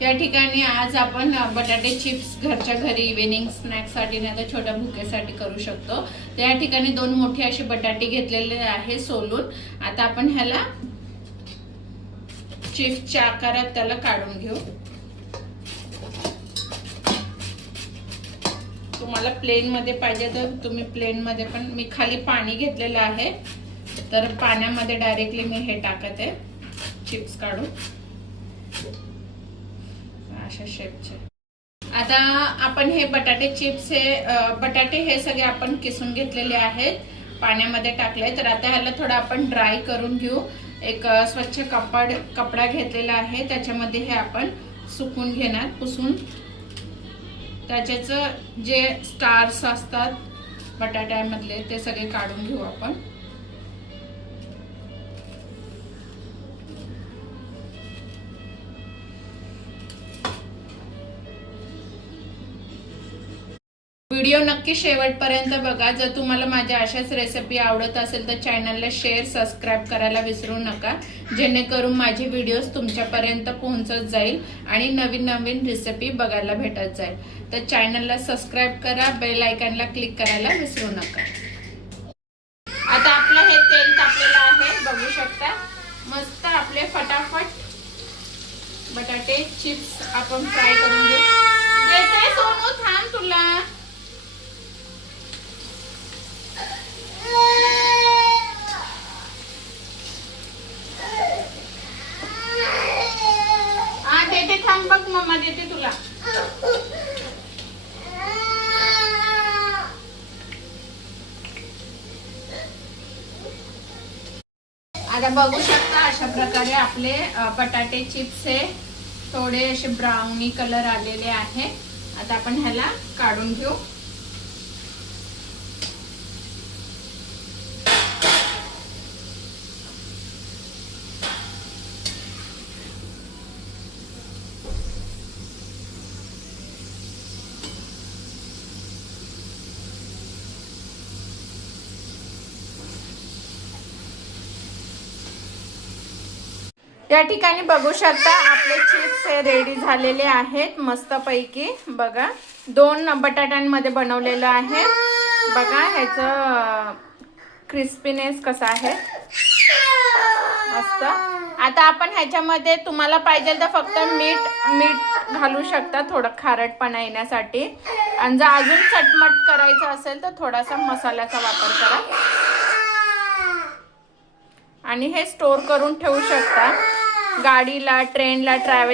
या ठिकाणी आज आपण बटाटे चिप्स घरच्या घरी इव्हिनिंग स्नॅक्ससाठी नाही तर छोट्या भुकेसाठी करू शकतो। तर या ठिकाणी 2 मोठे असे बटाटे घेतलेले आहे सोलून। आता आपण ह्याला चिप्सच्या आकारात त्याला काढून घेऊ। तुम्हाला प्लेन मध्ये पाहिजे तर तुम्ही प्लेन मध्ये पण, मी खाली पाणी घेतलेलं आहे तर पाण्यामध्ये डायरेक्टली मी हे टाकत आहे चिप्स काढून अशा शेपचे। आता आपण हे बटाटे चिप्स बटाटे हे सगळे आपण किसून घेतलेले आहेत, पाण्यामध्ये टाकले। तर आता ह्याला थोडं आपण ड्राय करून घेऊ। एक स्वच्छ कपडा घेतलेला आहे, त्याच्यामध्ये हे आपण सुकून घेणार, पुसून त्याच्याचं जे स्टार्स असतात बटाट्यामधले ते सगळे काढून घेऊ आपण। व्हिडिओ नक्की शेवटपर्यंत बघा। जर तुम्हाला माझ्या अशाच रेसिपी आवडत असेल तर चॅनलला शेअर सबस्क्राइब करायला विसरू नका, जेणेकरून माझे व्हिडिओज तुमच्यापर्यंत पोहोचत जाईल आणि नवीन नवीन रेसिपी बघायला भेटत जाईल। तर चॅनलला सबस्क्राइब करा, बेल आयकॉनला क्लिक करायला विसरू नका। आता आपलं हे तेल तापलेलं आहे, बघू शकता। मस्त आपले फटाफट बटाटे चिप्स आपण फ्राय करून घेऊ। येते सोनू, थांब तुला। देते, थांब बघ, मम्मा देते तुला। आता बघू शकता अशा प्रकारे आपले बटाटे चिप्स हे थोडे असे ब्राउनी कलर आलेले आहे। आता आपण ह्याला काढून घेऊ। या ठिकाणी बघू शकता आपले चिप्स हे रेडी झालेले आहेत मस्त पैकी। बघा 2 बटाट्यांमध्ये बनवलेलं आहे, बघा ह्याचं क्रिस्पीनेस कसा आहे, मस्त। आता आपण ह्याच्यामध्ये तुम्हाला पाहिजे तर फक्त मीठ घालू शकता, थोडं खारटपणा येण्यासाठी। आणि जर अजून चटमट करायचं असेल तर थोडासा मसाल्याचा वापर करा आणि हे स्टोर करून ठेवू शकता गाडीला, ट्रेनला, ट्रॅव्हल